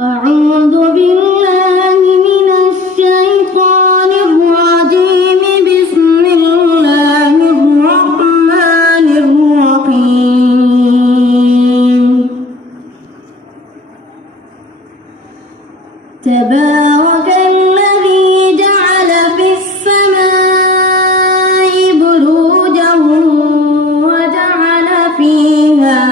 أعوذ بالله من الشيطان الرجيم. بسم الله الرحمن الرحيم. تبارك الذي جعل في السماء بروجا وجعل فيها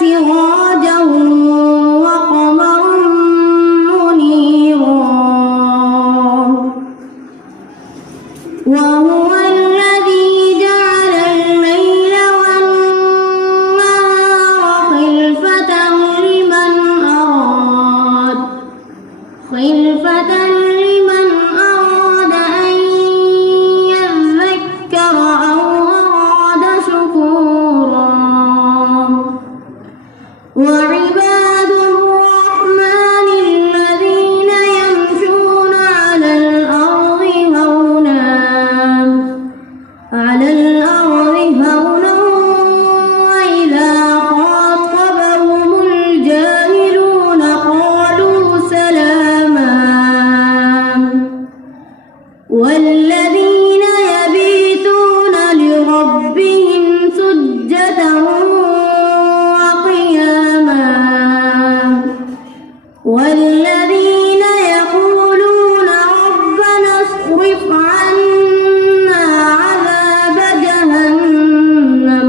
سراجا وقمرا منيرا. وهو الذي جعل الليل والنهار خلفة لمن أراد أن يذكر أو أراد شكورا. وعباد الرحمن الذين يمشون على الأرض هونا وإذا خاطبهم الجاهلون قالوا سلاما. والذين يبيتون لربهم سجدا وقياما. والذين يقولون ربنا اصرف عنا عذاب جهنم